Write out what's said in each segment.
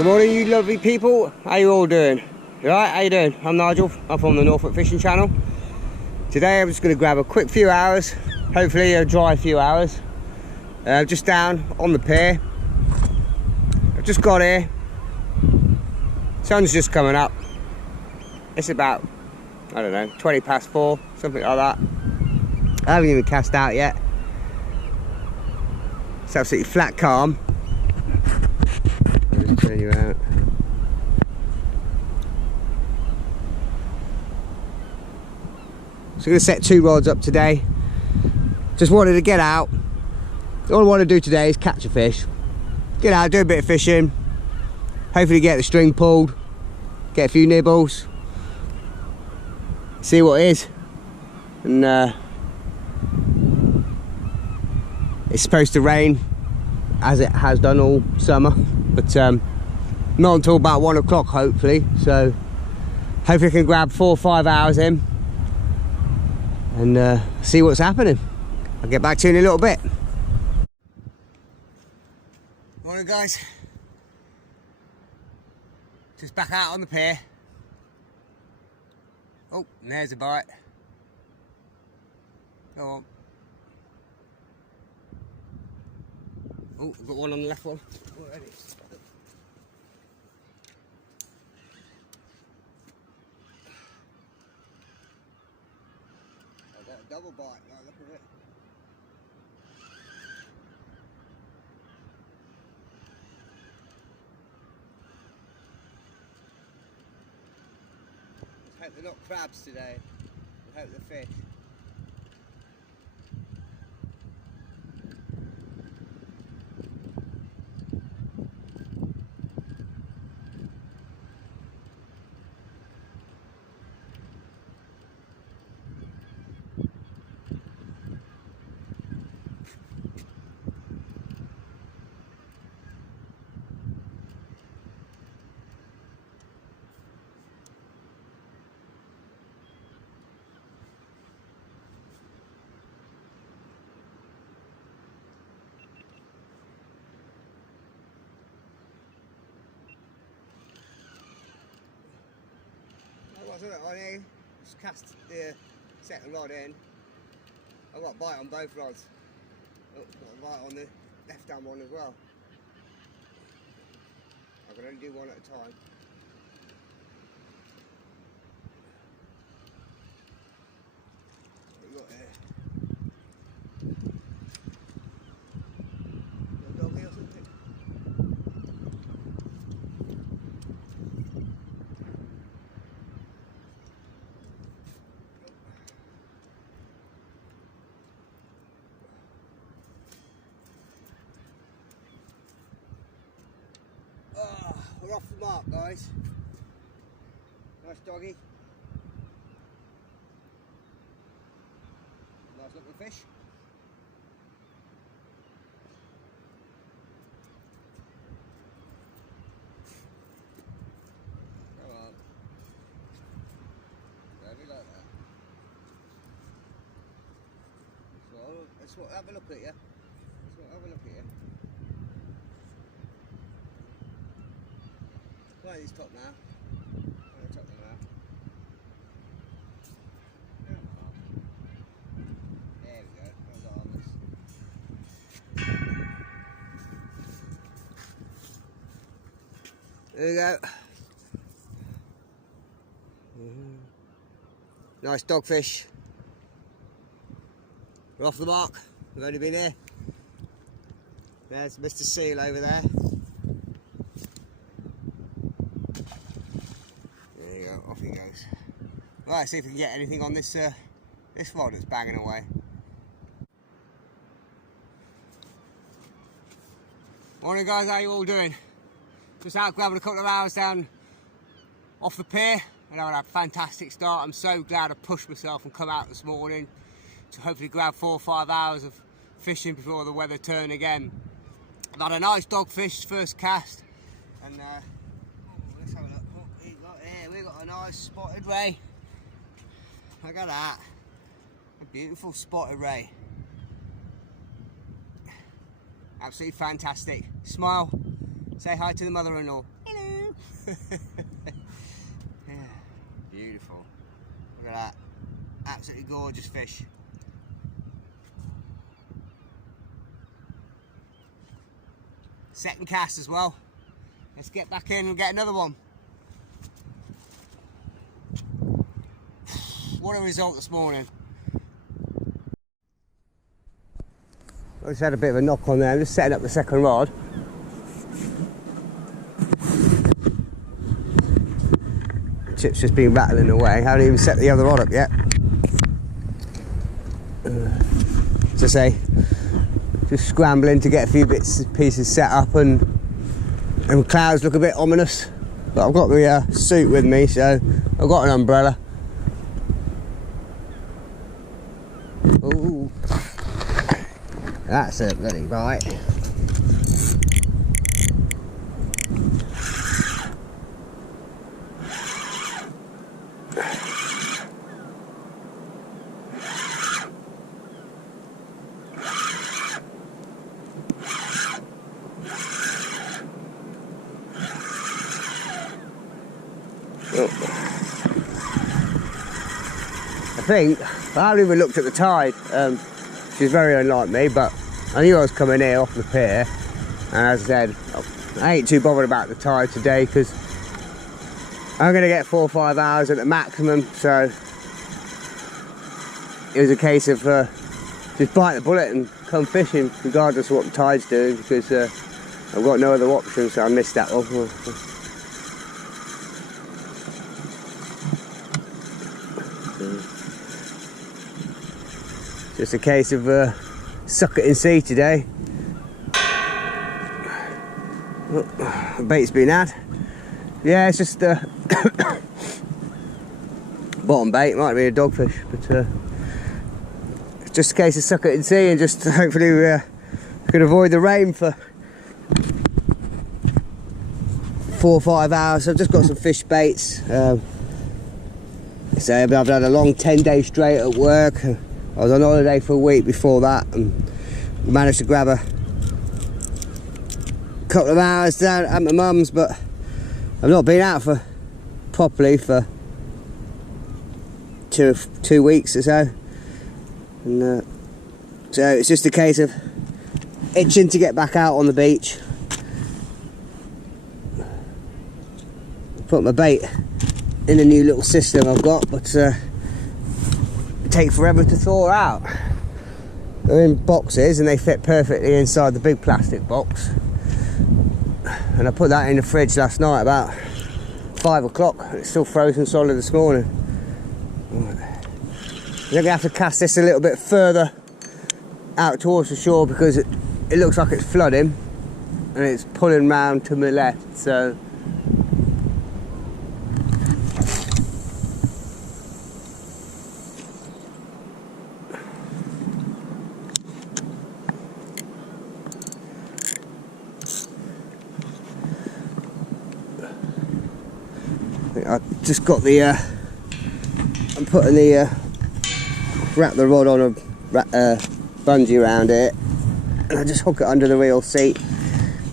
Good morning, you lovely people. How you all doing? You alright? How you doing? I'm Nigel. I'm from the Norfolk Fishing Channel. Today I'm just going to grab a quick few hours, hopefully a dry few hours. Just down on the pier. I've just got here. Sun's just coming up. It's about, I don't know, 20 past 4, something like that. I haven't even cast out yet. It's absolutely flat calm. I'll just turn you out. So I'm going to set 2 rods up today. Just wanted to get out. All I want to do today is catch a fish. Get out, do a bit of fishing. Hopefully get the string pulled. Get a few nibbles. See what it is. And it's supposed to rain, as it has done all summer. But not until about 1 o'clock hopefully. So hopefully I can grab 4 or 5 hours in. And see what's happening. I'll get back to you in a little bit. Morning guys. Just back out on the pier. Oh, and there's a bite. Go on. Oh, I've got one on the left one already. I've got a double bite, now look at it. Let's hope they're not crabs today. I hope they're fish. On here, just cast the second rod in. I've got a bite on both rods. Oh, got a bite on the left hand one as well. I can only do one at a time. Look here. Little doggy or something. We're off the mark, guys. Nice doggy. Nice looking fish. Come on. Maybe like that. So let's have a look at you. Have a look at you. Right, he's top now. I'm top now. There we go. There we go. Nice dogfish. We're off the mark. We've only been here. There's Mr. Seal over there. Off he goes. Right, see if we can get anything on this this rod that's banging away. Morning guys, how you all doing? Just out grabbing a couple of hours down off the pier, and I had a fantastic start. I'm so glad I pushed myself and come out this morning to hopefully grab 4 or 5 hours of fishing before the weather turned again. I've had a nice dogfish first cast, and let's have a look. We've got a nice spotted ray. Look at that. A beautiful spotted ray. Absolutely fantastic. Smile. Say hi to the mother-in-law. Hello. Yeah, beautiful. Look at that. Absolutely gorgeous fish. Second cast as well. Let's get back in and get another one. What a result this morning. I just had a bit of a knock on there. I'm just setting up the second rod. Chip's just been rattling away. I haven't even set the other rod up yet. As I say, just scrambling to get a few bits and pieces set up, and clouds look a bit ominous. But I've got the suit with me, so I've got an umbrella. Ooh, that's a bloody bite. I think, I haven't even looked at the tide. She's very unlike me, but I knew I was coming here off the pier, and as I said, I ain't too bothered about the tide today because I'm going to get 4 or 5 hours at the maximum, so it was a case of just bite the bullet and come fishing regardless of what the tide's doing, because I've got no other option, so I missed that one. Just a case of suck it and see today. Oh, the bait's been had. Yeah, it's just bottom bait. It might be a dogfish, but it's just a case of suck it and see, and just hopefully we can avoid the rain for 4 or 5 hours. I've just got some fish baits. So I've had a long 10-day straight at work. I was on holiday for a week before that, and managed to grab a couple of hours down at my mum's, but I've not been out properly for two weeks or so, and so it's just a case of itching to get back out on the beach. Put my bait in a new little system I've got, but take forever to thaw out. They're in boxes and they fit perfectly inside the big plastic box, and I put that in the fridge last night about 5 o'clock. It's still frozen solid this morning. I'm going to have to cast this a little bit further out towards the shore because it looks like it's flooding and it's pulling round to my left, so I've just got the I'm putting the wrap the rod on a bungee around it, and I just hook it under the reel seat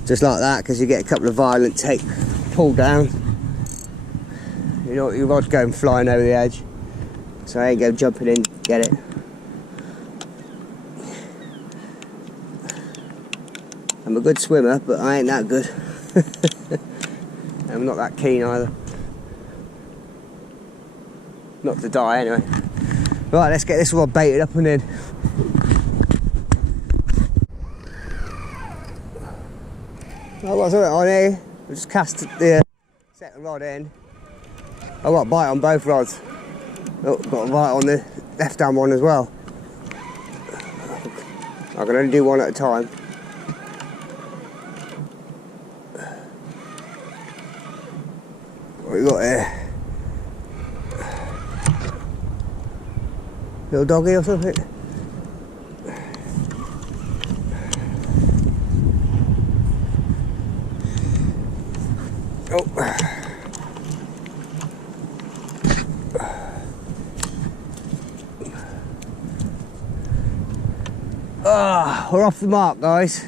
just like that, because you get a couple of violent pull down, you know, your rod's going flying over the edge, so I ain't go jumping in, get it. I'm a good swimmer, but I ain't that good. I'm not that keen either. Not to die anyway. Right, let's get this rod baited up and in. Oh, what's it on here? I just cast the second rod in. I've got a bite on both rods. Oh, got a bite on the left hand one as well. I can only do one at a time. What have we got here? Little doggy or something? Oh. Ah, we're off the mark, guys.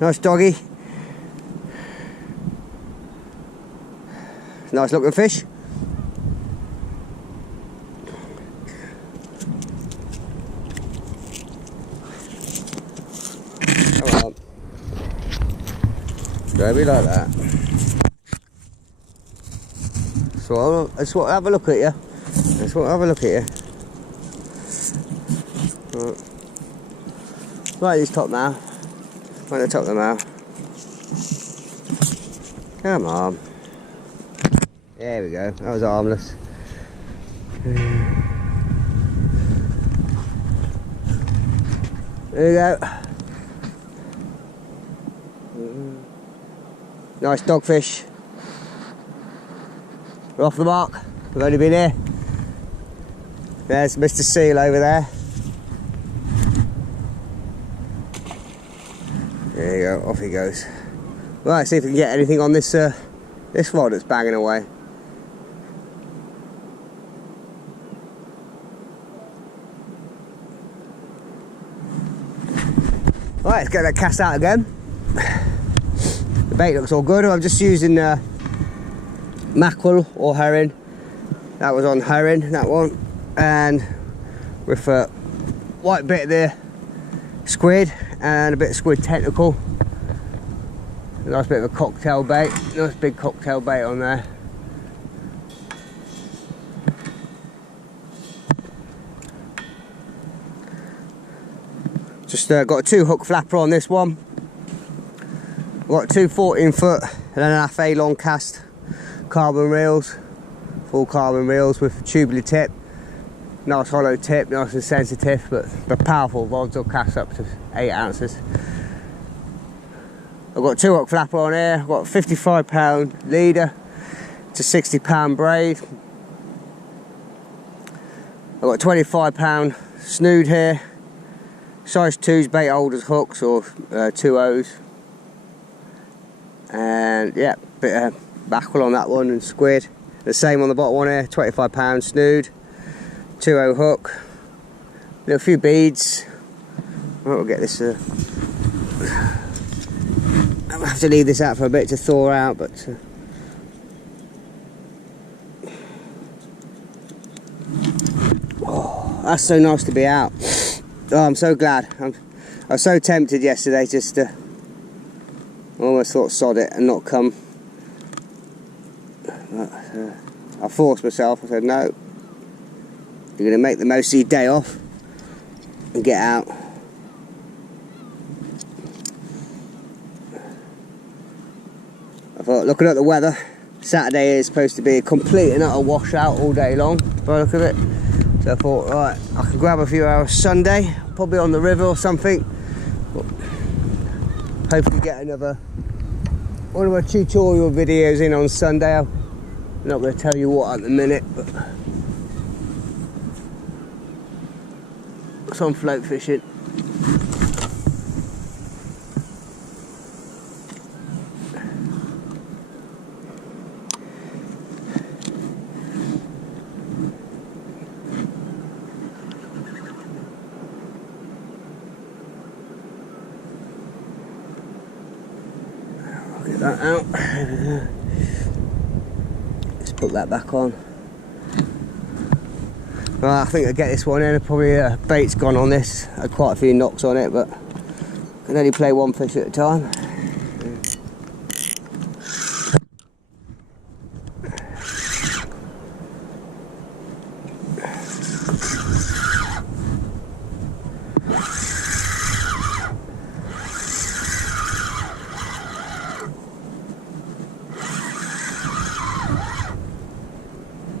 Nice doggy. Nice looking fish. Come on. Don't be like that. So I just want to have a look at you. I just want to have a look at you. Right, this top now. Right at the top of the mouth. Come on. There we go. That was harmless. There we go. Nice dogfish. We're off the mark. We've only been here. There's Mr. Seal over there. There you go, off he goes. Right, see if we can get anything on this this rod that's banging away. Right, let's get that cast out again. The bait looks all good. I'm just using mackerel or herring. That was on herring, that one. And with a white bit of the squid and a bit of squid tentacle. A nice bit of a cocktail bait. Nice big cocktail bait on there. Just got a 2 hook flapper on this one. I've got 2 14-foot and then a half long cast carbon reels, full carbon reels with a tubular tip. Nice hollow tip, nice and sensitive, but powerful rods will cast up to 8 ounces. I've got a 2 hook flapper on here. I've got a 55-pound leader to 60-pound braid. I've got a 25-pound snood here. Size 2s bait holders hooks or 2Os. And yeah, bit of mackerel on that one and squid. The same on the bottom one here, 25-pound snood, 2O hook. A few beads. We'll get this. I'll have to leave this out for a bit to thaw out, but oh, that's so nice to be out. Oh, I'm so glad. I was so tempted yesterday just to almost thought sod it and not come. I forced myself. I said no. You're going to make the most of your day off and get out. I thought, looking at the weather, Saturday is supposed to be a complete and utter washout all day long by the look of it. So I thought, right, I can grab a few hours Sunday, probably on the river or something. Hopefully get another one of my tutorial videos in on Sunday. I'm not going to tell you what at the minute, but some float fishing. Get that out. Let's put that back on. Well, I think I'll get this one in. Probably bait's gone on this. I had quite a few knocks on it, but I can only play one fish at a time.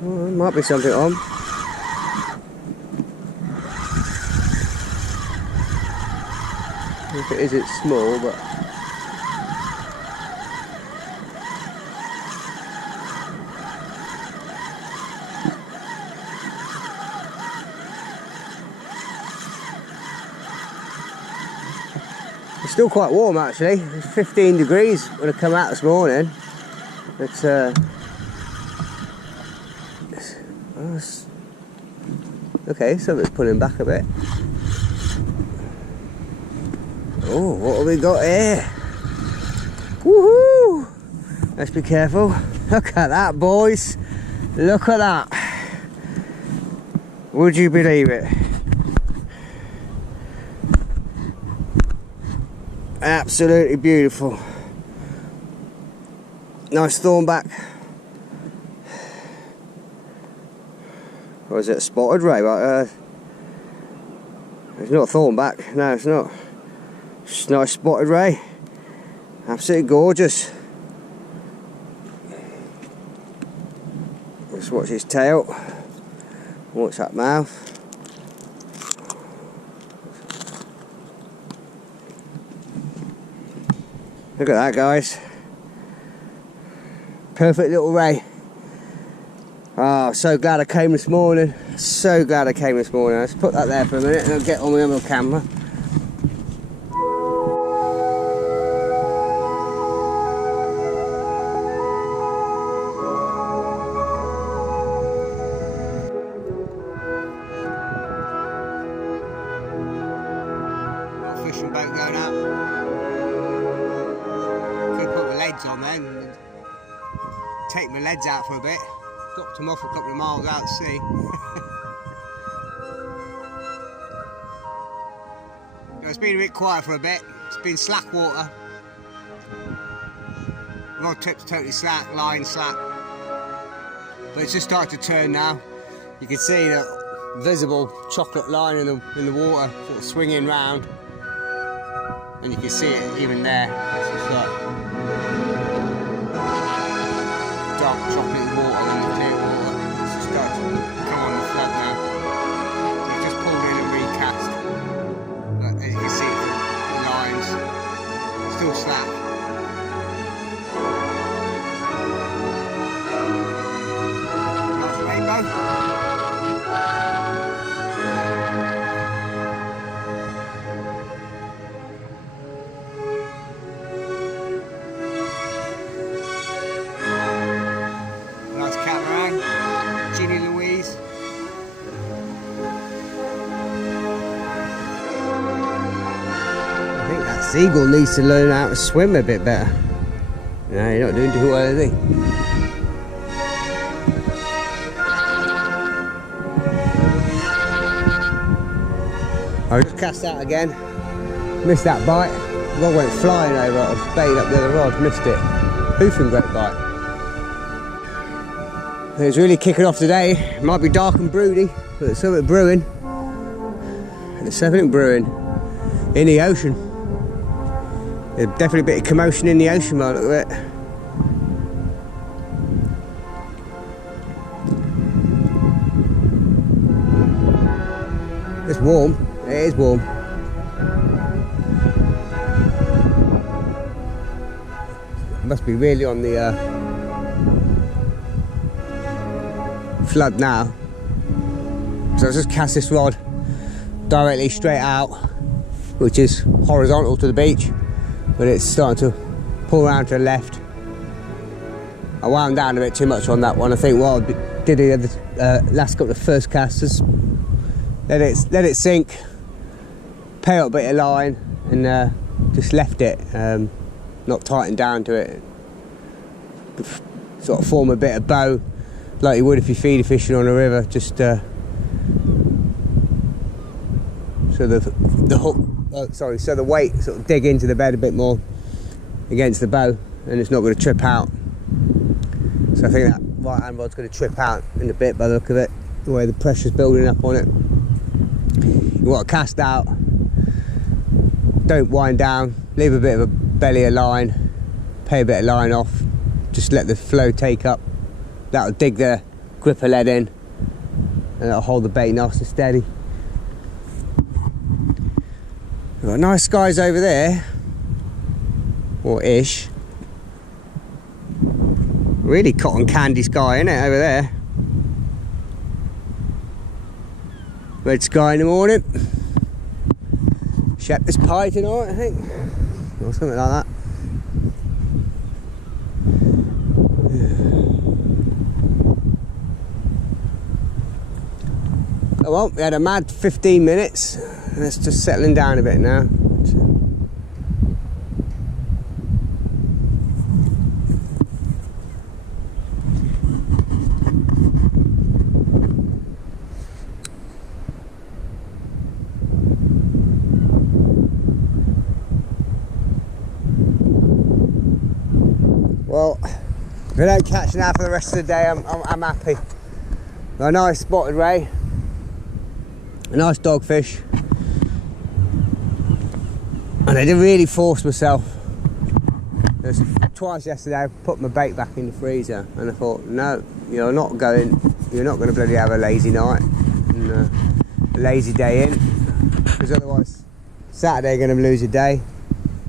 Well, there might be something on. If it is, it's small, but it's still quite warm actually. It's 15 degrees when I come out this morning. It's okay, something's pulling back a bit. Oh, what have we got here? Woohoo! Let's be careful. Look at that, boys. Look at that. Would you believe it? Absolutely beautiful. Nice thornback. Or is it a spotted ray right there? It's not a thornback. No, it's not. It's a nice spotted ray. Absolutely gorgeous. Let's watch his tail. Watch that mouth. Look at that, guys. Perfect little ray. Oh, so glad I came this morning. So glad I came this morning. Let's put that there for a minute and I'll get on my other camera. Got a fishing boat going out. Could put my leads on then and take my leads out for a bit. Dropped them off a couple of miles out to sea. It's been a bit quiet for a bit. It's been slack water. Rod tip's totally slack, line slack. But it's just started to turn now. You can see that visible chocolate line in the water, sort of swinging round. And you can see it even there. It's just like dark chocolate water in the clear water. It's just starting to come on the flood now. So I've just pulled in and recast. But as you can see, the lines still slack. Nice rainbow. Seagull needs to learn how to swim a bit better. No, you're not doing too well, is he? I just cast out again. Missed that bite. Rod went flying over. I was baited up the other rod. Missed it. Hoofing great bite. It's really kicking off today. It might be dark and broody, but there's something brewing. There's something brewing in the ocean. There's definitely a bit of commotion in the ocean by the look of it. It's warm. It is warm. It must be really on the flood now. So I just cast this rod directly straight out, which is horizontal to the beach. But it's starting to pull around to the left. I wound down a bit too much on that one. I think what I did the last couple of first casts, let it sink, pay up a bit of line, and just left it, not tightened down to it. Sort of form a bit of bow, like you would if you feed a fishing on a river. Just so the hook. So the weight sort of dig into the bed a bit more against the bow, and it's not going to trip out. So I think that right hand rod's going to trip out in a bit by the look of it, the way the pressure's building up on it. You want to cast out, don't wind down, leave a bit of a belly of line, pay a bit of line off, just let the flow take up. That'll dig the gripper lead in, and that'll hold the bait nice and steady. We've got nice skies over there, or ish. Really cotton candy sky, isn't it, over there? Red sky in the morning. Shepherd's pie tonight, I think, or something like that. Oh well, we had a mad 15 minutes. It's just settling down a bit now. If I don't catch now for the rest of the day, I'm happy. Got a nice spotted ray, a nice dogfish, and I didn't really force myself. There's twice yesterday I put my bait back in the freezer, and I thought, no, you're not going to bloody have a lazy night and a lazy day in, because otherwise Saturday you're going to lose a day,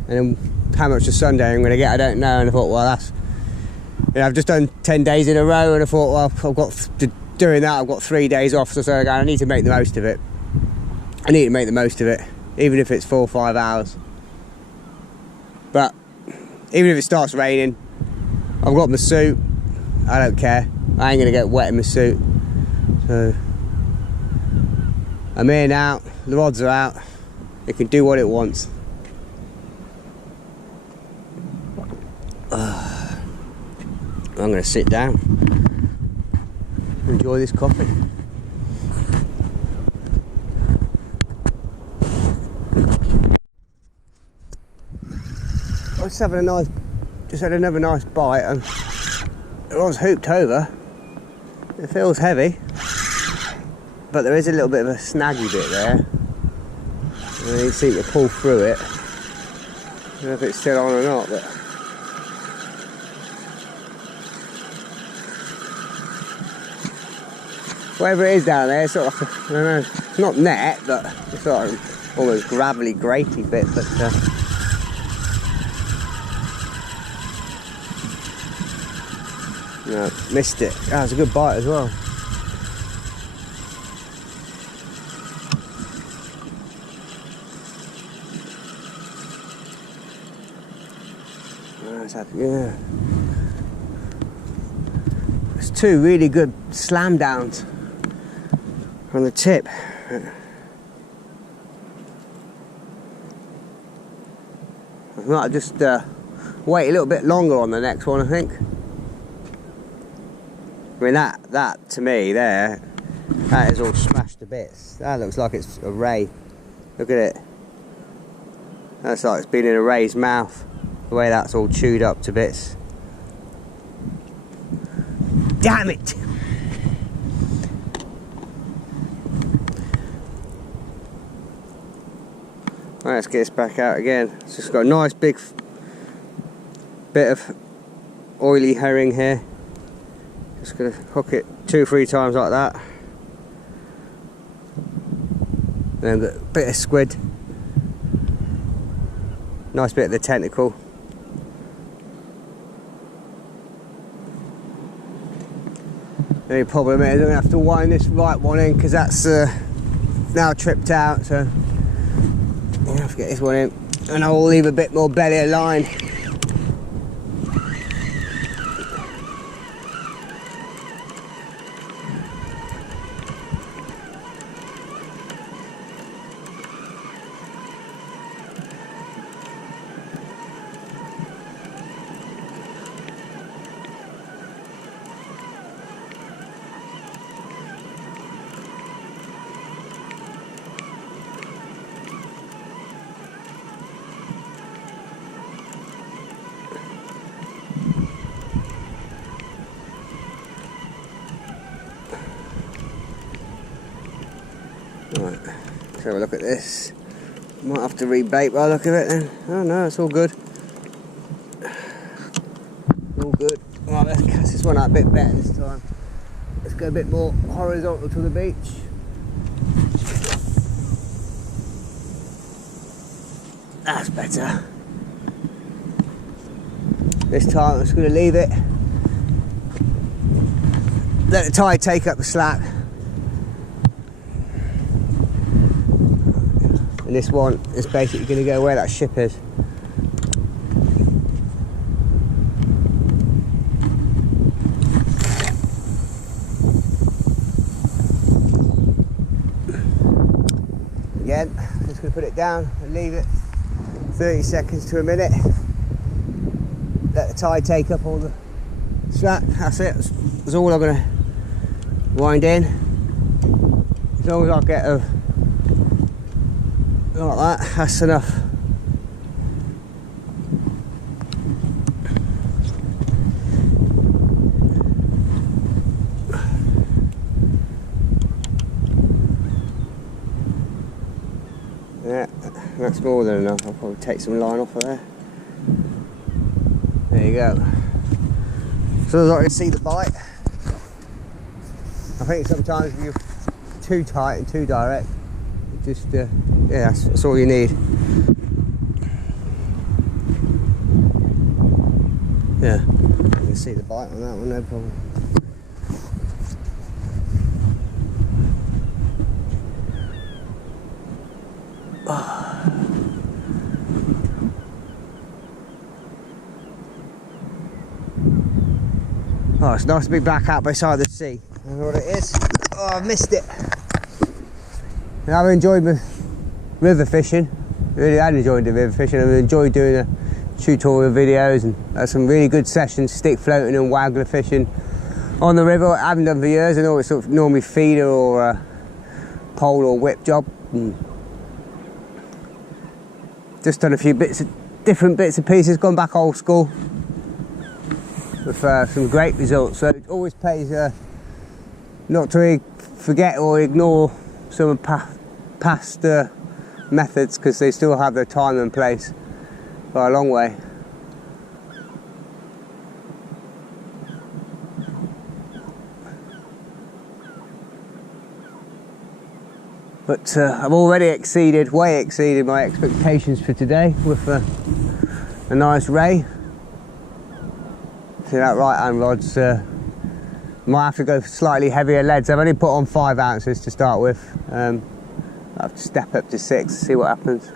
and then how much of Sunday I'm going to get, I don't know. And I thought, well, that's, I've just done 10 days in a row, and I thought, well, I've got doing that, I've got 3 days off, so I need to make the most of it. I need to make the most of it, even if it's 4 or 5 hours. But even if it starts raining, I've got my suit, I don't care. I ain't gonna get wet in my suit. So I'm here now, the rods are out, it can do what it wants. I'm gonna sit down, enjoy this coffee. I was having just had another nice bite, and it was hooped over. It feels heavy, but there is a little bit of a snaggy bit there. And you seem to pull through it. I don't know if it's still on or not, but whatever it is down there, it's sort of like I don't know, it's not net, but it's sort of almost gravelly, graty bit, but no, missed it. That was a good bite as well. Yeah. There's 2 really good slam downs on the tip. I might just wait a little bit longer on the next one, I think. I mean, that to me there, that is all smashed to bits. That looks like it's a ray. Look at it. That's like it's been in a ray's mouth. The way that's all chewed up to bits. Damn it! Right, let's get this back out again. It's just got a nice big bit of oily herring here. Just gonna hook it 2 or 3 times like that. Then got a bit of squid. Nice bit of the tentacle. The only problem is I'm going to have to wind this right one in, because that's now tripped out, so I have to get this one in, and I will leave a bit more belly of line. Right, let's have a look at this. Might have to rebait by the look of it then. Oh no, it's all good. All good. Right, let's cast this one out a bit better this time. Let's go a bit more horizontal to the beach. That's better. This time I'm just going to leave it. Let the tide take up the slack. And this one is basically going to go where that ship is. Again, I'm just going to put it down and leave it 30 seconds to a minute. Let the tide take up all the slack. That's it. That's all I'm going to wind in. As long as I get a like that, that's enough. That's more than enough. I'll probably take some line off of there. There you go. So as I can see the bite. I think sometimes if you're too tight and too direct, just yeah, that's all you need. Yeah, you can see the bite on that one, no problem. Oh, it's nice to be back out beside the sea. I don't know what it is. Oh, I've missed it. And I've enjoyed my river fishing. Really had enjoyed the river fishing. I've enjoyed doing the tutorial videos and had some really good sessions, stick floating and waggler fishing on the river. I haven't done for years. I know it's sort of normally feeder or pole or whip job. And just done a few different bits and pieces, gone back old school with some great results. So it always pays not to forget or ignore some of past methods, because they still have their time and place by a long way. But I've already way exceeded my expectations for today with a nice ray. See that right hand rod's might have to go for slightly heavier leads. I've only put on 5 ounces to start with. I'll have to step up to 6, see what happens.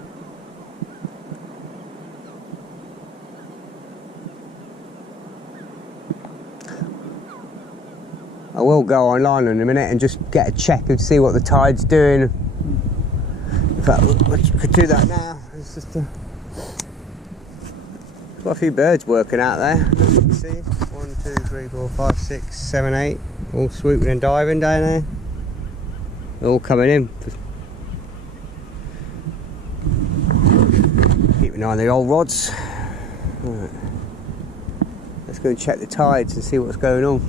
I will go online in a minute and just get a check and see what the tide's doing. In fact, we could do that now. It's just got a few birds working out there. As you can see, 1, 2, 3, 4, 5, 6, 7, 8, all swooping and diving down there. They're all coming in. Keep an eye on the old rods. Right. Let's go and check the tides and see what's going on.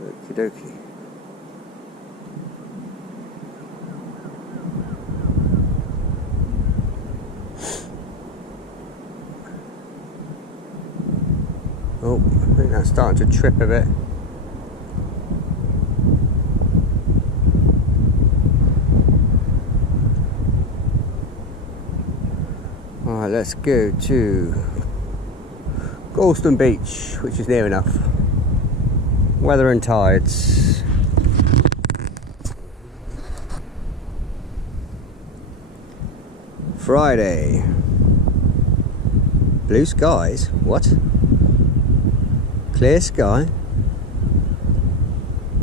Okie dokie. Oh, I think that's starting to trip a bit. Alright, let's go to Gorleston Beach, which is near enough. Weather and tides. Friday. Blue skies? What? Clear sky?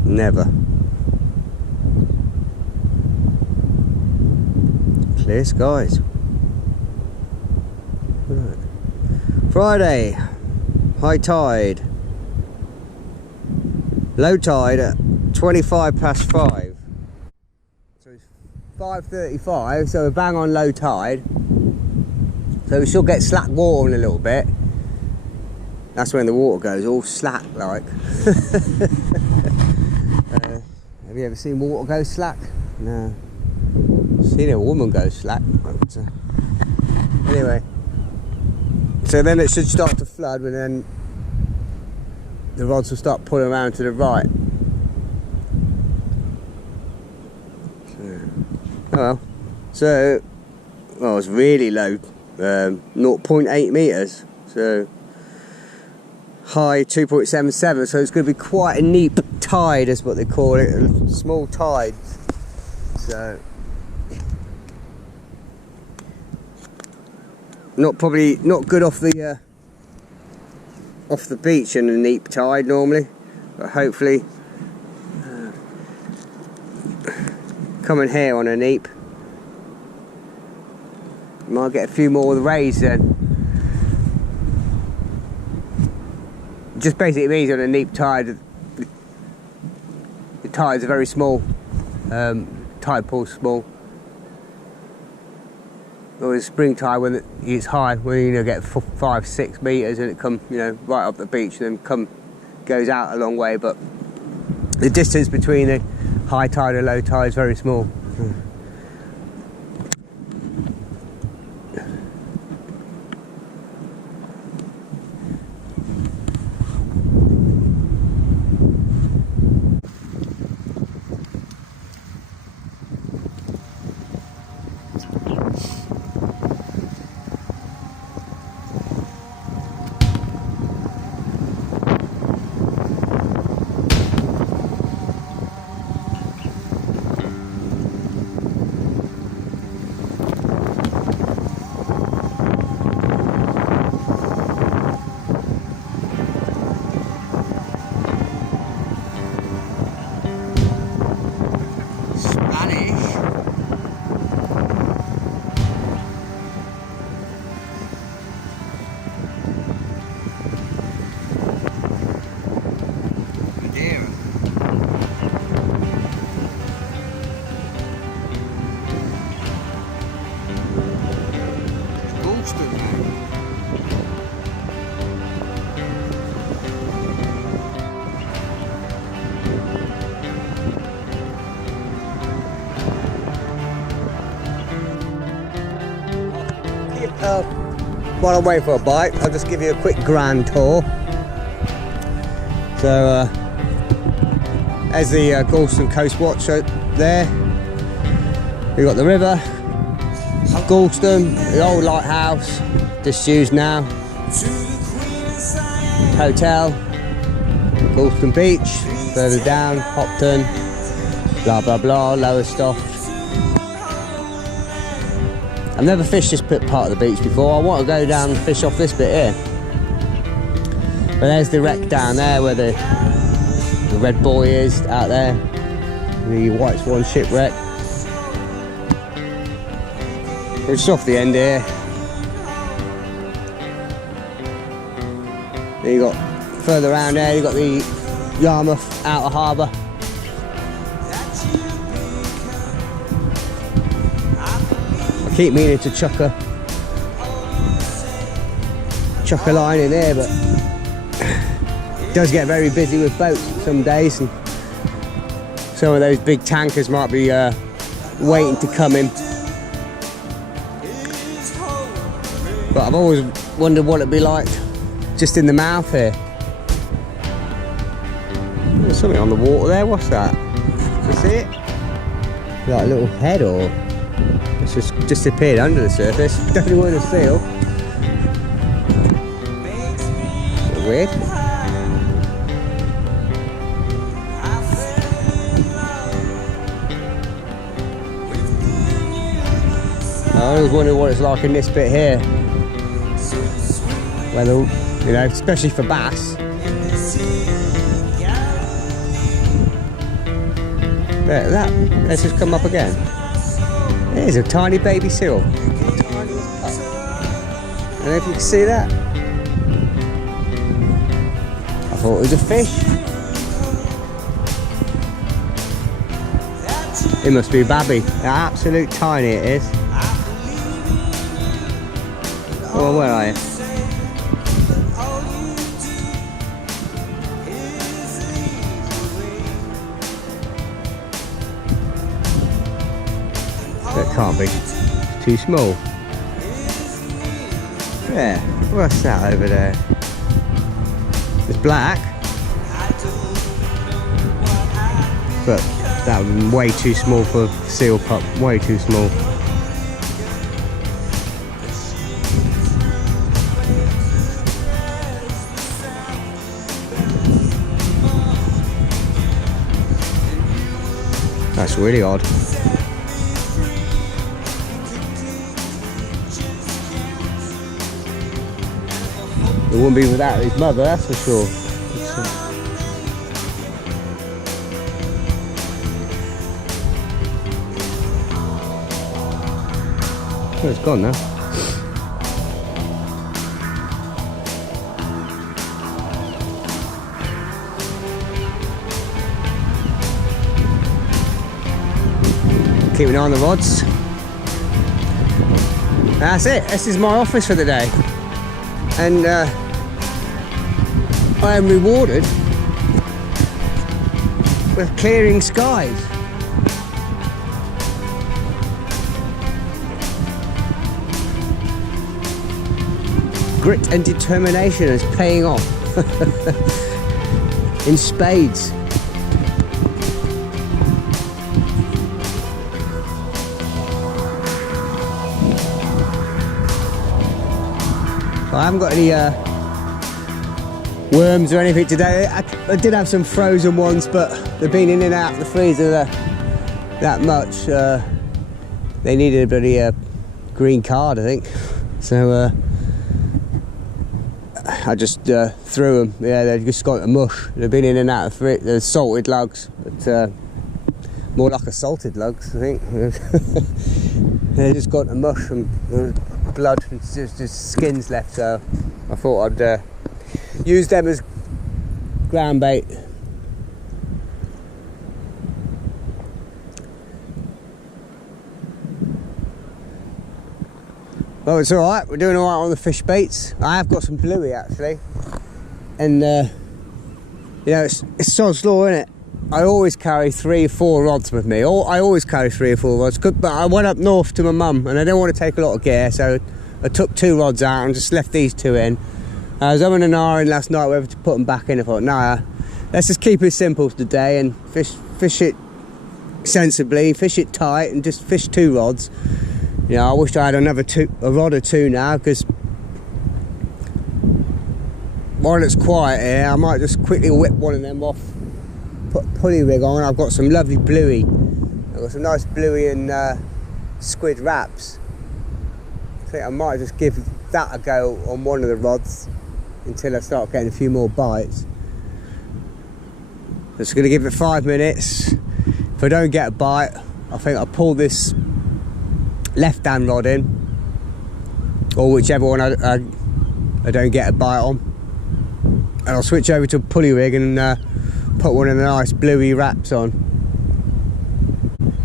Never. Clear skies. Right. Friday. High tide. Low tide at 25 past 5. So it's 5:35, so we're bang on low tide. So we still get slack water in a little bit. That's when the water goes all slack like. Have you ever seen water go slack? No. Seen a woman go slack. But, anyway. So then it should start to flood, and then the rods will start pulling around to the right. So, well, it's really low, 0.8 metres, so high 2.77, so it's going to be quite a neap tide, is what they call it, a small tide. So, probably not good off the beach in a neap tide normally, but hopefully coming here on a neap, might get a few more of the rays then. Just basically means on a neap tide, the tides are very small, tide pool's small. or the spring tide when it's high, when you get 5-6 meters and it come, right up the beach and then goes out a long way. But the distance between the high tide and low tide is very small. While I'm waiting for a bite, I'll just give you a quick grand tour. So, there's the Gorleston Coast Watch there. We've got the river, Gorleston, the old lighthouse, disused now, hotel, Gorleston Beach, further down, Hopton, blah blah blah, Lowestoft. I've never fished this part of the beach before. I want to go down and fish off this bit here. But there's the wreck down there where the red buoy is out there. The White Swan shipwreck. We're just off the end here. Then you got further around there, you got the Yarmouth outer harbour. Keep meaning to chuck a line in there, but it does get very busy with boats some days, and some of those big tankers might be waiting to come in. But I've always wondered what it'd be like just in the mouth here. There's something on the water there. What's that? Do you see it? Like a little head, or it's just disappeared under the surface. Definitely wasn't a seal. Weird. I always wonder what it's like in this bit here. Whether, especially for bass. There, let's just come up again. There's a tiny baby seal. I don't know if you can see that. I thought it was a fish. It must be a babby. Absolute tiny it is. Oh, where are you? That can't be. It's too small. Yeah, what's that over there? It's black. But that would be way too small for seal pup. Way too small. That's really odd. It wouldn't be without his mother, that's for sure. Oh, it's gone now. Keeping an eye on the rods. That's it. This is my office for the day, and I am rewarded with clearing skies. Grit and determination is paying off in spades. I haven't got any worms or anything today. I did have some frozen ones, but they've been in and out of the freezer that much. They needed a bloody green card, I think. So I just threw them. Yeah, they've just gone to mush. They've been in and out of the salted lugs, but more like a salted lugs, I think. They just gone to mush and blood, and just skins left. So I thought I'd use them as ground bait. Well, it's all right. We're doing all right on the fish baits. I have got some bluey actually, and you know, it's sod's law, isn't it? I always carry 3 or 4 rods with me. I always carry 3 or 4 rods. But I went up north to my mum, and I didn't want to take a lot of gear, so I took 2 rods out and just left these 2 in. I was umming and ahhing last night whether to put them back in. I thought, nah, let's just keep it simple today and fish it sensibly, fish it tight, and just fish 2 rods. You know, I wish I had a rod or 2 now, because while it's quiet here, I might just quickly whip one of them off, put a pulley rig on. I've got some lovely bluey. I've got some nice bluey and squid wraps. I think I might just give that a go on one of the rods until I start getting a few more bites. Just going to give it 5 minutes. If I don't get a bite, I think I'll pull this left hand rod in, or whichever one I don't get a bite on, and I'll switch over to a pulley rig and put one of the nice bluey wraps on.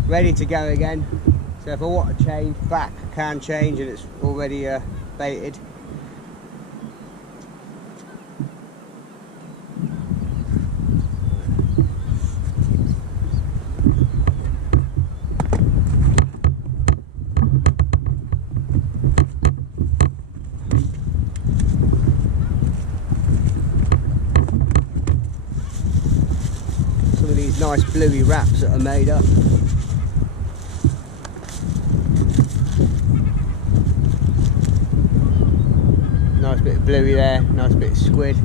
Ready to go again. So if I want to change back, I can change, and it's already baited. Some of these nice bluey wraps that are made up. Nice bit of bluey there, nice bit of squid.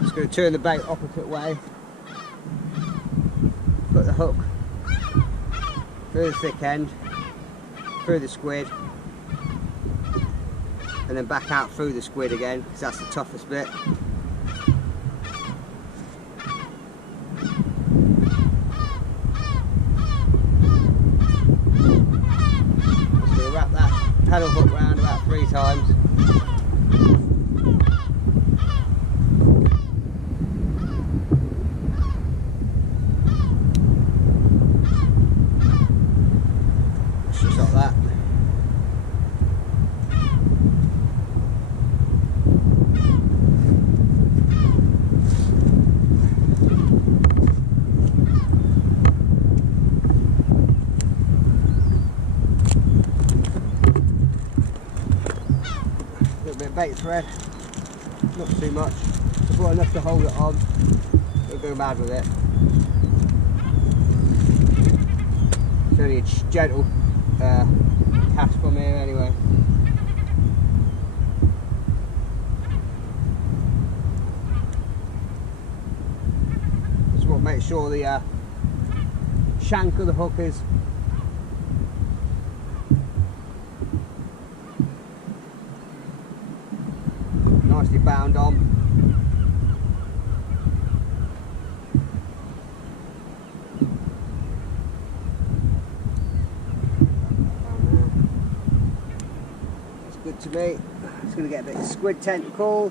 Just going to turn the bait opposite way, put the hook through the thick end, through the squid, and then back out through the squid again, because that's the toughest bit. Just going to wrap that paddle hook round about 3 times. Bait thread, not too much, just got enough to hold it on. Don't go mad with it. It's only a gentle cast from here anyway. Just want to make sure the shank of the hook is nicely bound on. to me. Just going to get a bit of squid tentacle.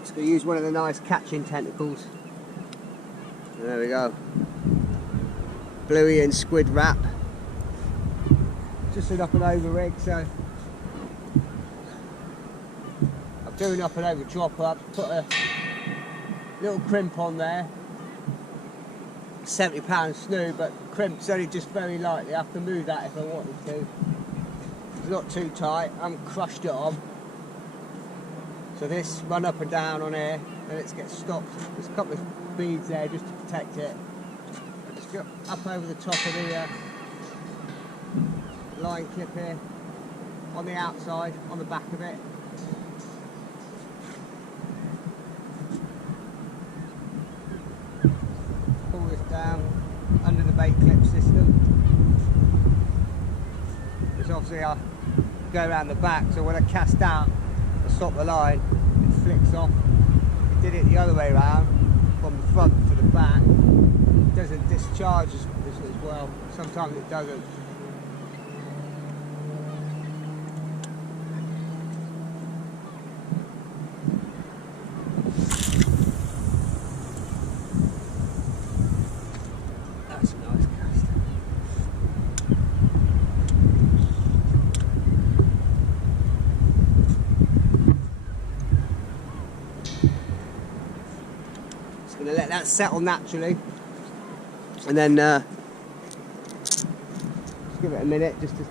Just going to use one of the nice catching tentacles. There we go. Bluey and squid wrap. Just an up and over rig, so I'm doing up and over drop up, put a little crimp on there. 70-pound snoo, but crimp's only just very lightly. I can move that if I wanted to. It's not too tight. I haven't crushed it on. So this run up and down on here, then it gets stopped. There's a couple of beads there just to protect it. Just go up over the top of the line clip here, on the outside, on the back of it. Pull this down under the bait clip system. Which obviously I go around the back, so when I cast out, I stop the line, it flicks off. I did it the other way around, from the front to the back. It doesn't discharge as well. Sometimes it doesn't. That's a nice cast. Just going to let that settle naturally, and then just give it a minute just to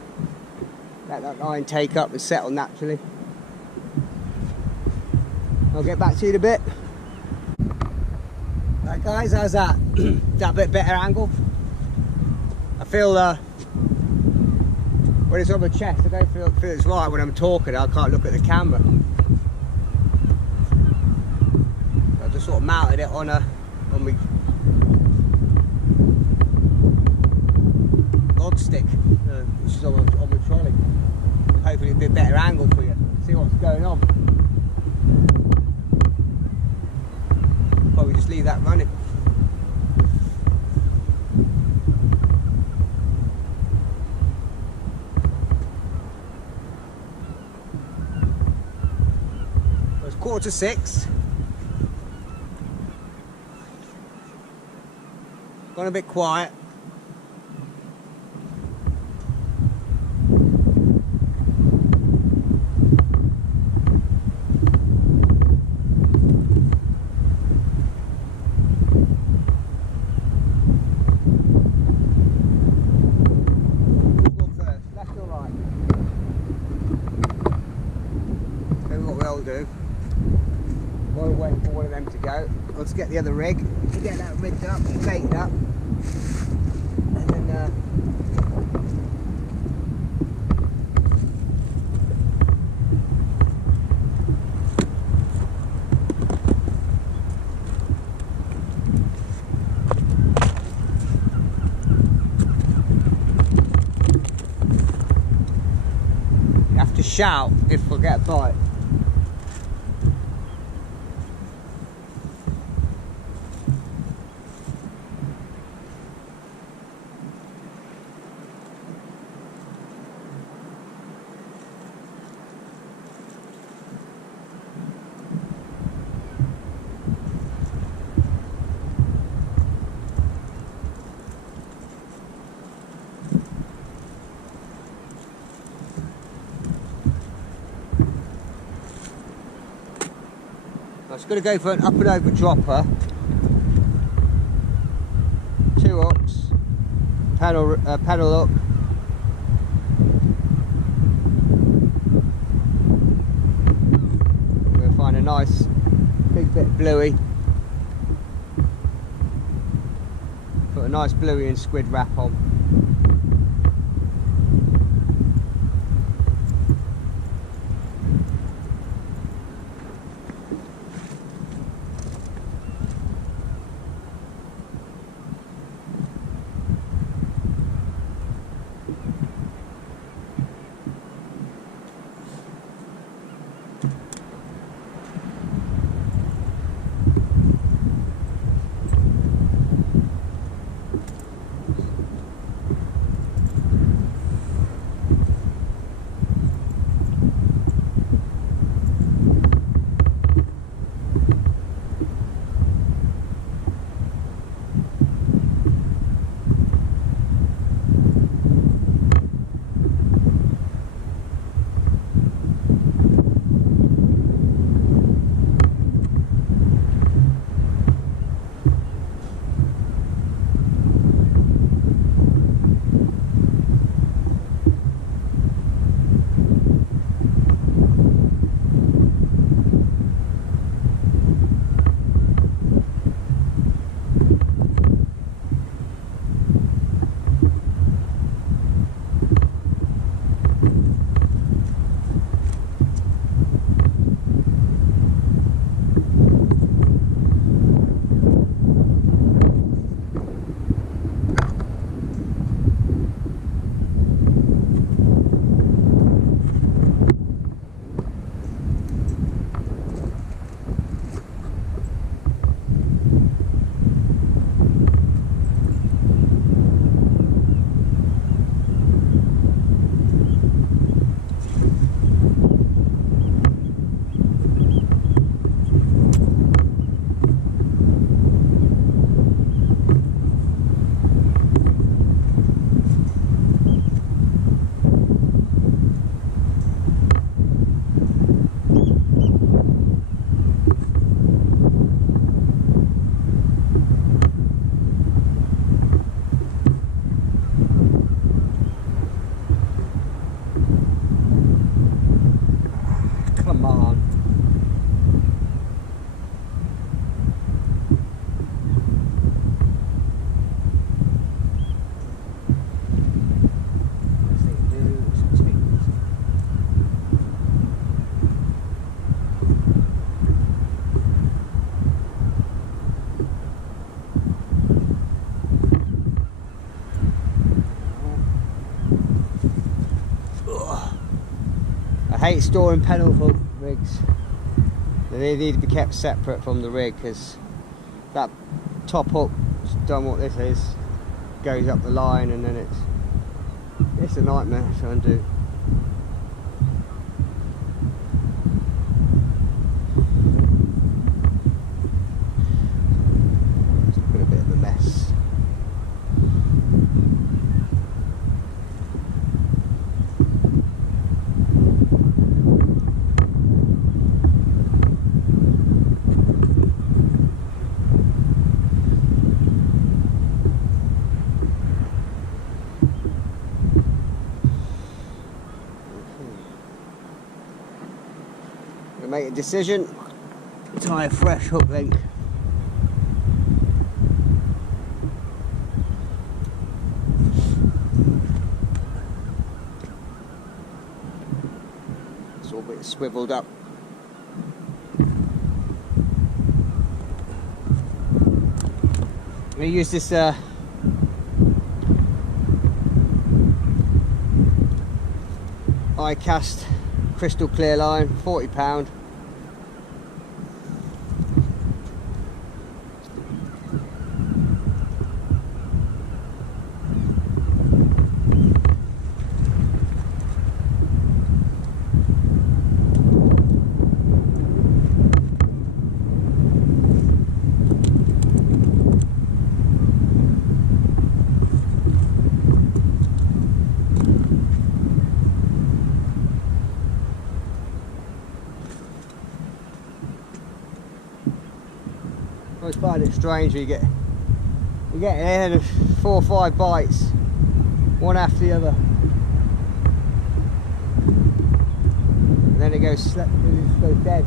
let that line take up and settle naturally. I'll get back to you in a bit. Right guys, how's that? That bit better angle? I feel when it's on my chest, I don't feel it's right when I'm talking. I can't look at the camera. I just sort of mounted it on my rod stick, which is on my trolley. Hopefully a bit better angle for you. See what's going on. Probably just leave that running. Well, it's 5:45. Gone a bit quiet. While we're waiting for one of them to go, let's get the other rig, get that rigged up, baited up, and then you have to shout if we get a bite. I was going to go for an up and over dropper, 2 hooks, pedal hook, I'm going to find a nice big bit of bluey, put a nice bluey and squid wrap on. hate storing pedal hook rigs. They need to be kept separate from the rig, because that top hook, done what this is, goes up the line, and then it's a nightmare to undo. It's been a bit of a mess. Make a decision, tie a fresh hook link. It's all a bit swiveled up. I'm going to use this iCast crystal clear line, £40. I always find it strange when you get ahead of 4 or 5 bites, one after the other, and then it goes dead.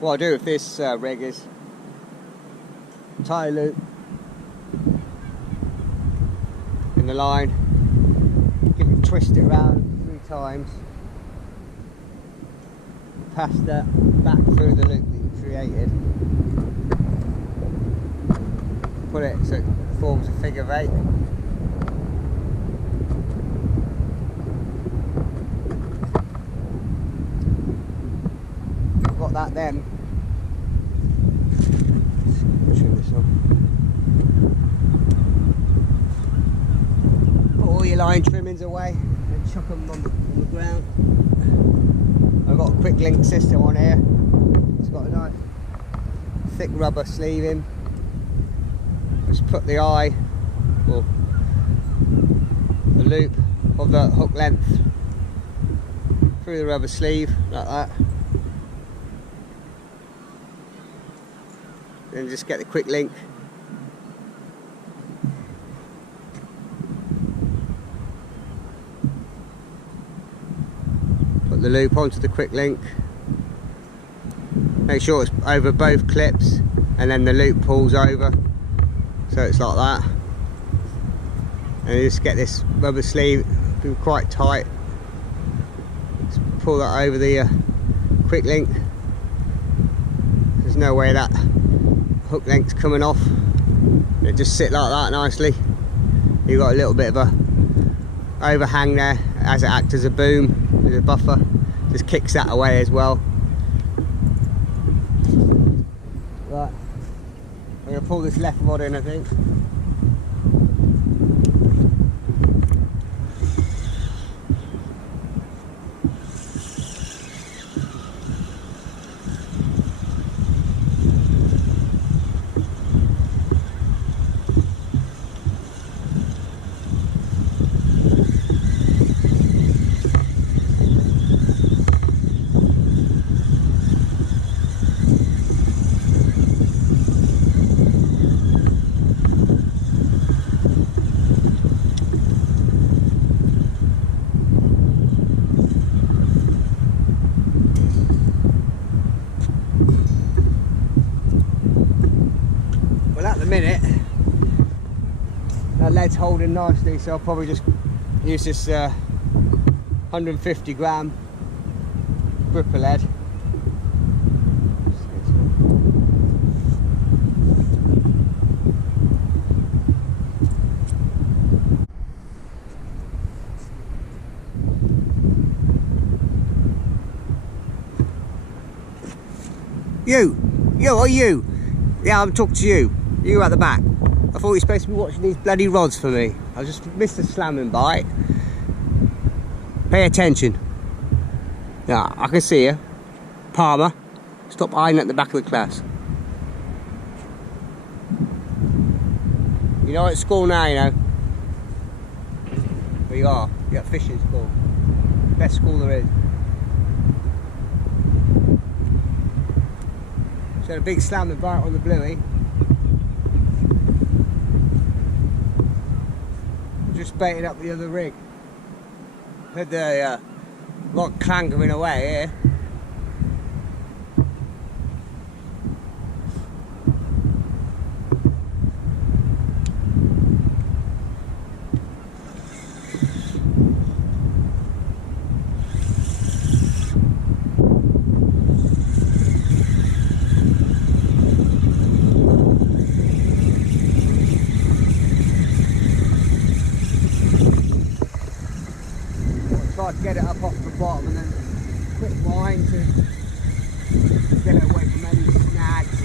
What I do with this rig is tie a loop in the line, twist it around 3 times, pass that back through the loop that you created, put it so it forms a figure of 8. Got that then. Trim this off. Put all your line trimmings away and chuck them on the ground. I've got a quick link system on here. It's got a nice thick rubber sleeving. Just put the eye or the loop of the hook length through the rubber sleeve like that. Then just get the quick link. Put the loop onto the quick link. Make sure it's over both clips, and then the loop pulls over, so it's like that. And you just get this rubber sleeve be quite tight. Just pull that over the quick link. There's no way that hook length's coming off. It just sit like that nicely. You've got a little bit of a overhang there as it acts as a boom, as a buffer. Just kicks that away as well. Right, I'm going to pull this left rod in, I think. minute. That lead's holding nicely, so I'll probably just use this 150 gram gripper lead. You, are you? Yeah, I'm talking to you. You at the back. I thought you were supposed to be watching these bloody rods for me. I just missed a slamming bite. Pay attention. Yeah, I can see you. Palmer, stop eyeing at the back of the class. You know at school now, you know. Where you are. You're at fishing school. Best school there is. So a big slamming bite on the bluey. Just baiting up the other rig. Heard the rod clangering away here. Get it up off the bottom and then quick wind to get it away from any snags.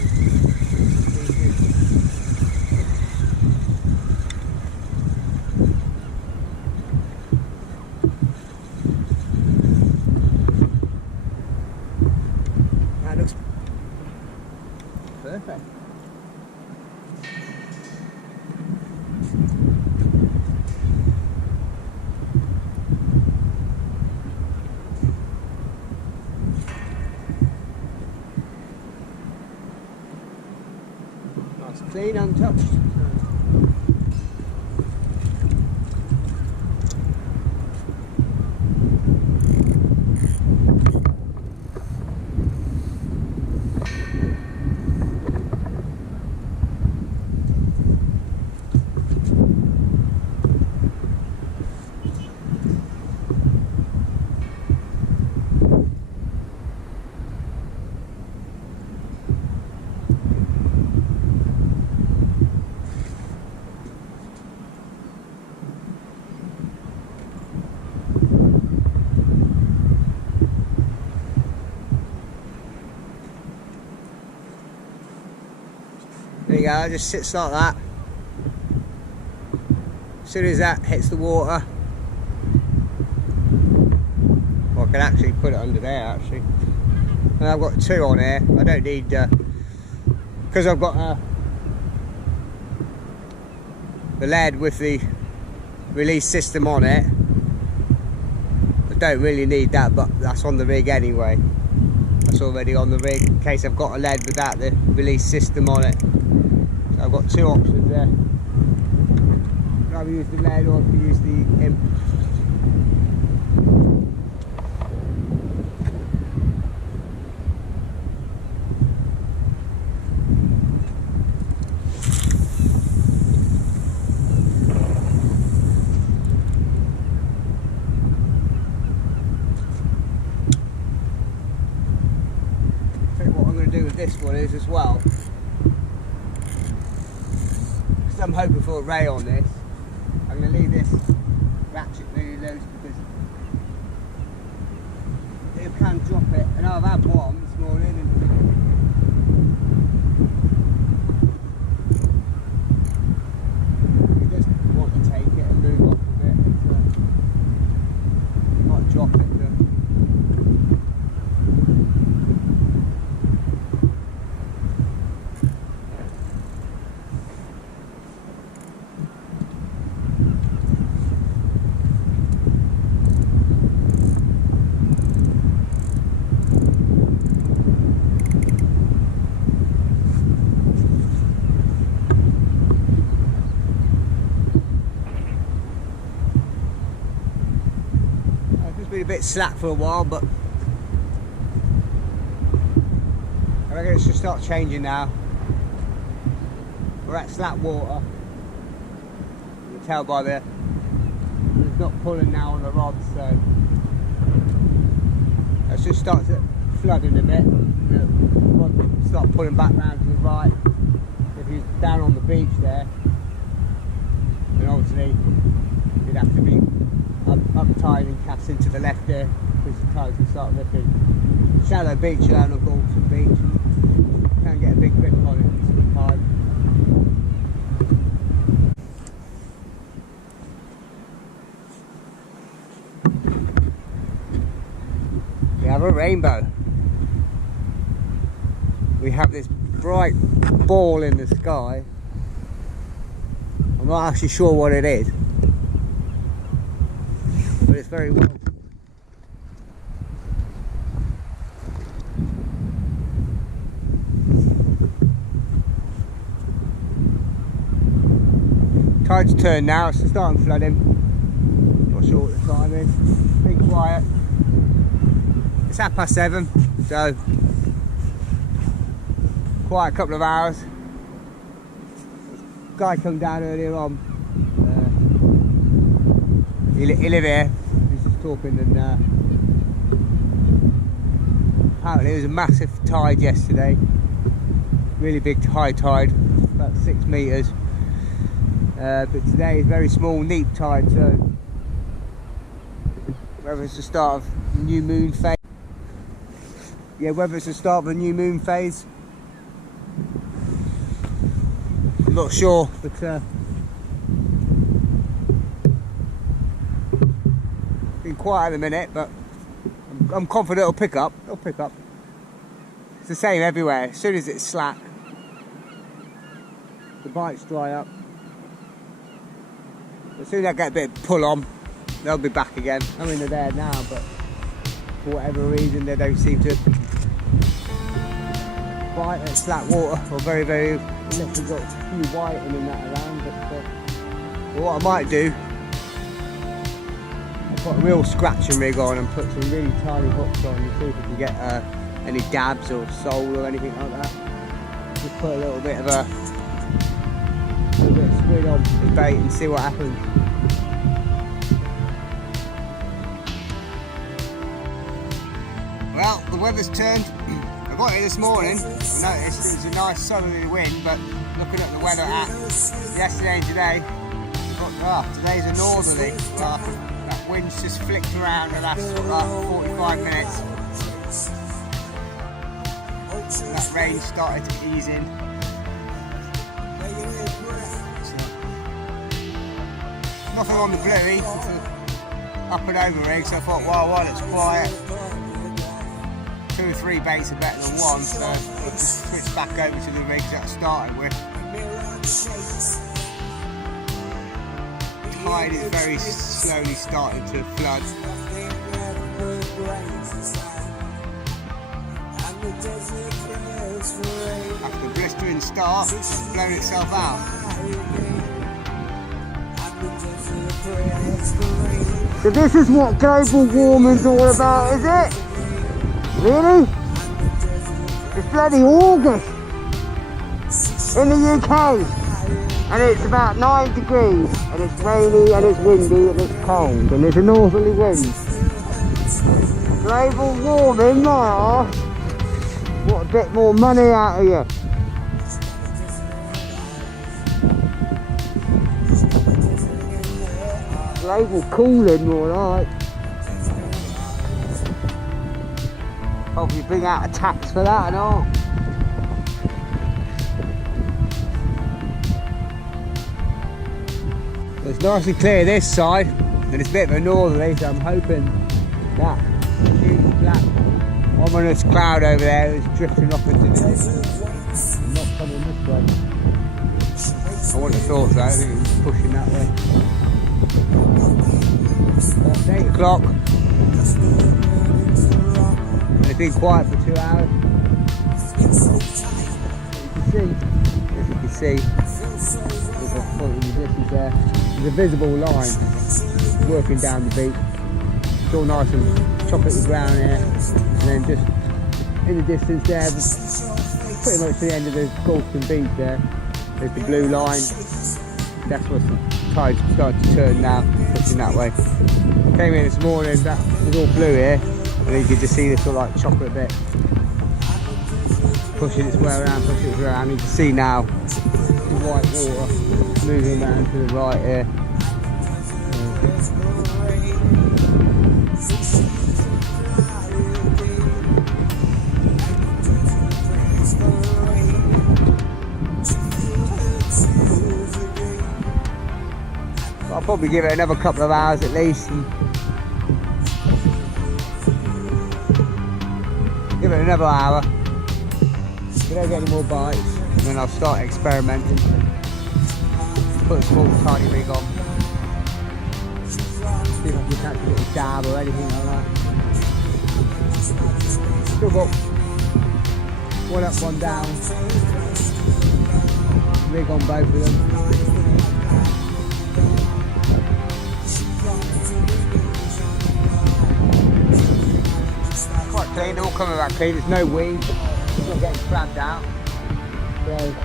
That looks perfect. Clean, untouched. There you go, it just sits like that. As soon as that hits the water, well, I can actually put it under there actually. And I've got two on here. I don't need, because I've got the lead with the release system on it. I don't really need that, but that's on the rig anyway. That's already on the rig in case I've got a lead without the release system on it. So I've got two options there. I can either use the lead or I can use the imp. I think what I'm going to do with this one is as well, because I'm hoping for a ray on this, I'm going to leave this ratchet really loose because you can drop it, and I've had one this morning and you just want to take it and move off of it, not drop it. Been a bit slack for a while, but I reckon it should start changing now. We're at slack water. You can tell by the it's not pulling now on the rods, so let's just start to flooding a bit. The rod will start pulling back round to the right. If he's down on the beach there, then obviously you'd have to be up tide and cast into the left there because the tides will start ripping. Shallow beach around the Gorleston beach, and you can get a big grip on it at some tide. We have a rainbow. We have this bright ball in the sky. I'm not actually sure what it is, but it's very well. Tide's turned now, it's starting flooding. Not sure what the time is. Be quiet. It's 7:30, so quite a couple of hours. Guy come down earlier on. He live here. He's just talking, and apparently it was a massive tide yesterday. Really big high tide, about 6 metres. But today is very small, neap tide. So whether it's the start of new moon phase. Yeah, whether it's the start of a new moon phase, I'm not sure, but been quiet at the minute, but I'm confident it'll pick up. It'll pick up. It's the same everywhere. As soon as it's slack, the bites dry up. As soon as I get a bit of pull on, they'll be back again. I mean, they're there now, but for whatever reason, they don't seem to bite at slack water, or very, unless we've got a few whiting and that around. But what I might do, I've got a real scratching rig on and put some really tiny hooks on and see if we can get any dabs or sole or anything like that. Just put a little bit of squid on the bait and see what happens. Well, the weather's turned. I got here this morning, I noticed there was a nice southerly wind, but looking at the weather at yesterday and today, today's a northerly. That wind's just flicked around the last 45 minutes. That rain started to ease in. Nothing on the bluey, it's an up and over rig, so I thought, well, while it's quiet, 2 or 3 baits are better than one, so we'll just switch back over to the rigs that I started with. Tide is very slowly starting to flood. After the blistering start, it's blown itself out. So this is what global warming's all about, is it? Really? It's bloody August in the UK, and it's about 9 degrees, and it's rainy, and it's windy, and it's cold, and there's a northerly wind. Global warming, my arse. Want a bit more money out of you. Global cooling, more like. Hopefully bring out a tax for that and all. So it's nicely clear this side, and it's a bit of a northerly, so I'm hoping that huge black ominous cloud over there is drifting off into the distance. Not coming this way. I wouldn't have thought so, I think it was pushing that way. That's 8 o'clock. And it's been quiet for 2 hours. As you can see, there's a point in the distance there. There's a visible line working down the beach. It's all nice and chocolatey brown here. And then just in the distance there, pretty much the end of the Gorleston beach there. There's the blue line. That's what's the tide's starting to turn now, pushing that way. Came in this morning, that was all blue here, and then you could just see this sort of like chocolate bit pushing its way around, pushing its way around. You can see now the white water moving around to the right here. I'll probably give it another couple of hours at least, and give it another hour if we don't get any more bites, and then I'll start experimenting, put a small tiny rig on, see if I can catch a little dab or anything like that. Still got one up, one down, rig on both of them. Quite clean, they're all coming back clean, there's no weed, it's not getting crabbed out, so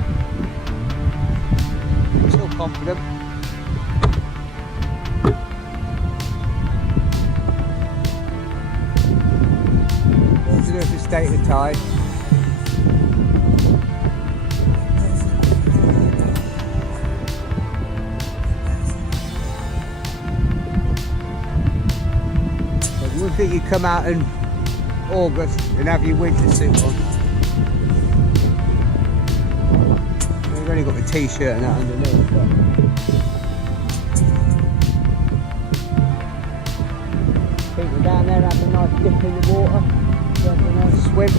I'm still confident. What to do is the state of the tide. I would think you come out in August and have your winter suit on. We've only got the t-shirt and that underneath, but people down there having a nice dip in the water, having a nice swim.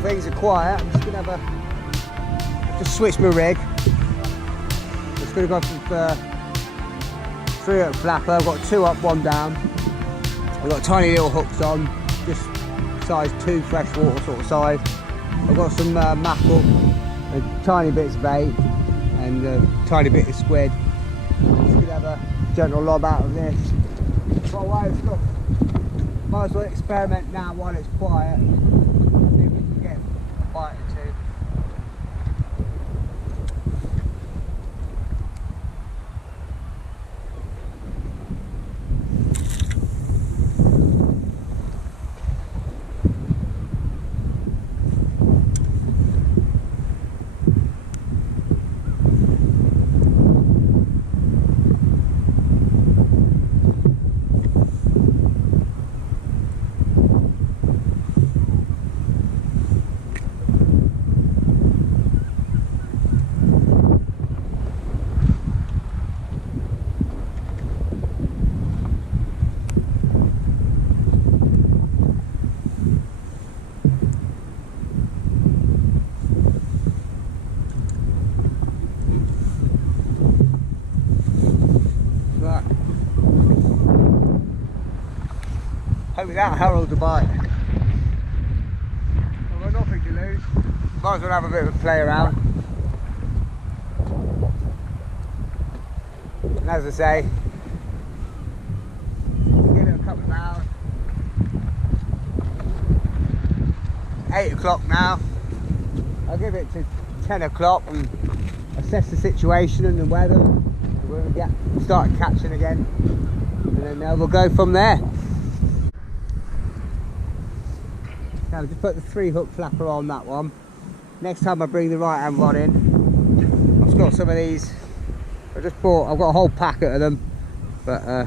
Things are quiet. I'm just gonna have just switch my rig. Just gonna go from 3 up flapper. I've got 2 up, 1 down. I've got tiny little hooks on, just size 2 freshwater sort of size. I've got some mackerel, tiny bits of bait, and a tiny bit of squid. I'm just gonna have a gentle lob out of this. Got a way of stuff. Might as well experiment now while it's quiet. Bite or two. Hopefully that heralds a bite. I've got nothing to lose. Might as well have a bit of a play around. And as I say, give it a couple of hours. 8 o'clock now. I'll give it to 10 o'clock and assess the situation and the weather. We'll start catching again, and then we'll go from there. Now just put the 3 hook flapper on that one. Next time I bring the right hand rod in, I've got some of these. I've got a whole packet of them, but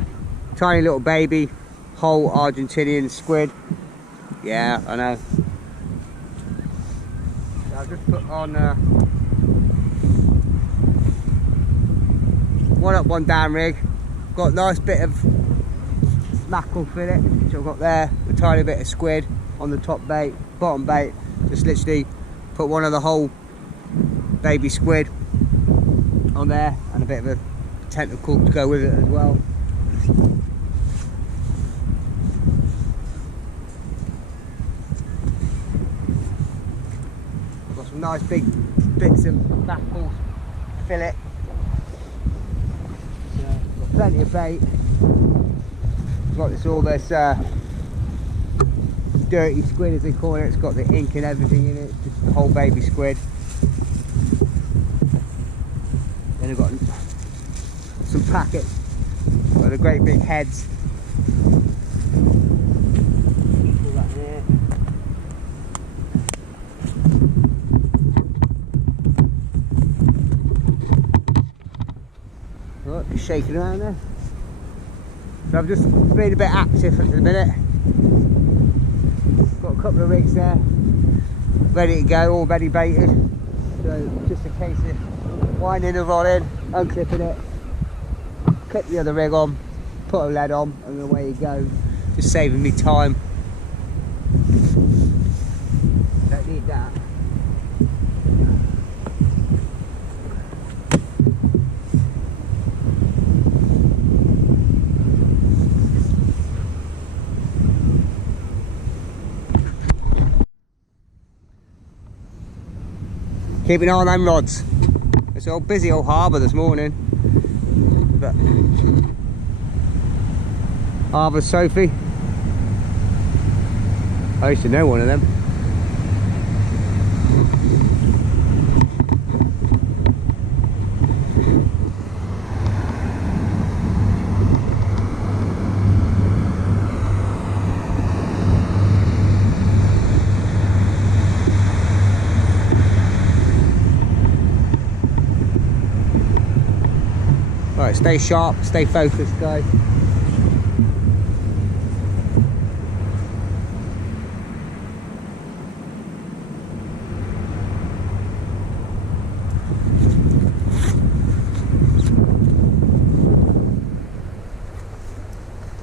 tiny little baby whole Argentinian squid. Yeah, I know. So I've just put on 1 up, 1 down rig. Got a nice bit of mackerel fillet, which I've got there, a tiny bit of squid on the top bait, bottom bait. Just literally put one of the whole baby squid on there, and a bit of a tentacle to go with it as well. some nice big bits of baffles, fillet. Got plenty of bait. Got this all this dirty squid as they call it. It's got the ink and everything in it. It's just the whole baby squid. Then I've got some packets. Got the great big heads. All that here. Look, it's shaking around there. So I've just been a bit active at the minute. Got a couple of rigs there, ready to go, all ready baited. So just a case of winding the rod in, unclipping it, clip the other rig on, put a lead on, and away you go. Just saving me time. Don't need that. Keep an eye on them rods. It's all busy old harbour this morning. But Harbour Sophie. I used to know one of them. Right, stay sharp, stay focused, guys.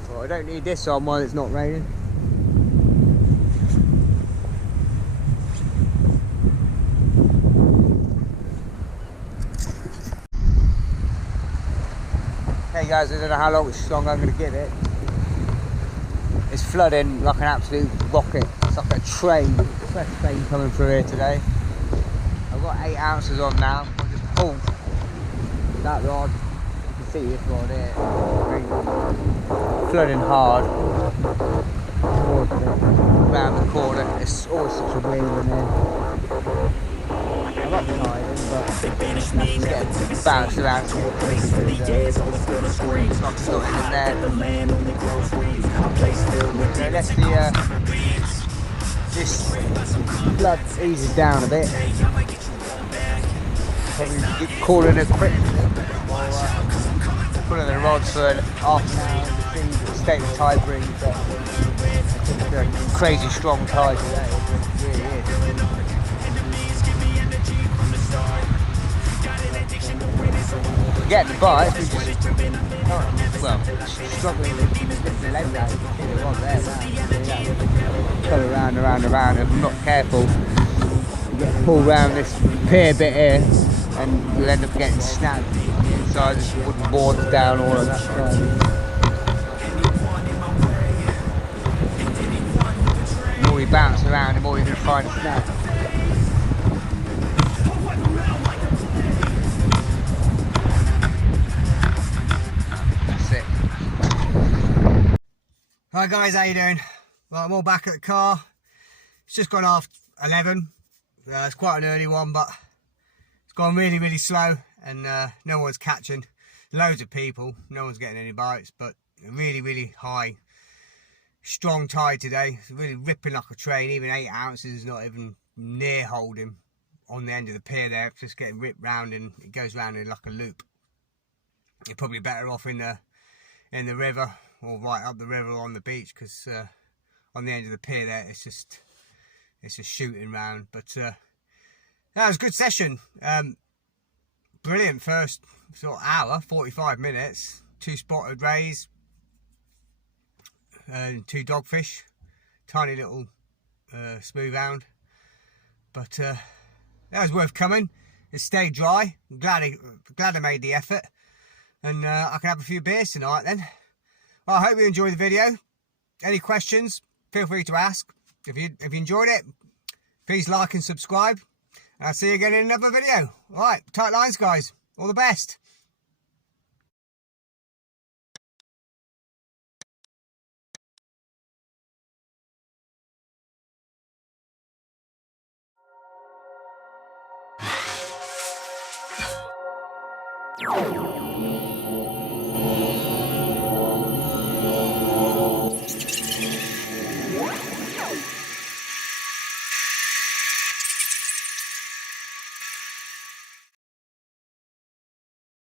Well, I don't need this on while it's not raining. Hey guys, I don't know how long I'm going to give it. It's flooding like an absolute rocket. It's like a train, fresh train coming through here today. I've got 8 ounces on now. I just pulled that rod. You can see this rod here. Flooding hard. Around the corner. It's always such a wheel in there. I'm not tired, but it's getting bounced around. It's not floating in there. So let's this flood eases down a bit. Probably calling it quick. Pulling the rods for half an hour to see what state the tide brings. It's a crazy strong tide today. It really is. Getting the bite, we just, well, struggling to lift the leg out. The rod there, pull around, if I'm not careful, you get to pull around this pier bit here, and you'll end up getting snagged inside this wooden boards down all of that side. The more you bounce around, the more you're going to find a snag. Hi guys, how you doing? Well, I'm all back at the car. It's just gone half 11. It's quite an early one, but it's gone really, really slow, and no one's catching. Loads of people, no one's getting any bites, but really, really high, strong tide today. It's really ripping like a train. Even 8 ounces is not even near holding on the end of the pier there. It's just getting ripped round, and it goes round in like a loop. You're probably better off in the river, or right up the river or on the beach, because on the end of the pier there it's just shooting round. But that was a good session. Brilliant first sort of hour, 45 minutes, 2 spotted rays and 2 dogfish, tiny little smooth hound. But that was worth coming. It stayed dry. I'm glad I made the effort, and I can have a few beers tonight then. Well, I hope you enjoyed the video. Any questions, feel free to ask. If you enjoyed it, please like and subscribe. I'll see you again in another video. All right, tight lines, guys. All the best.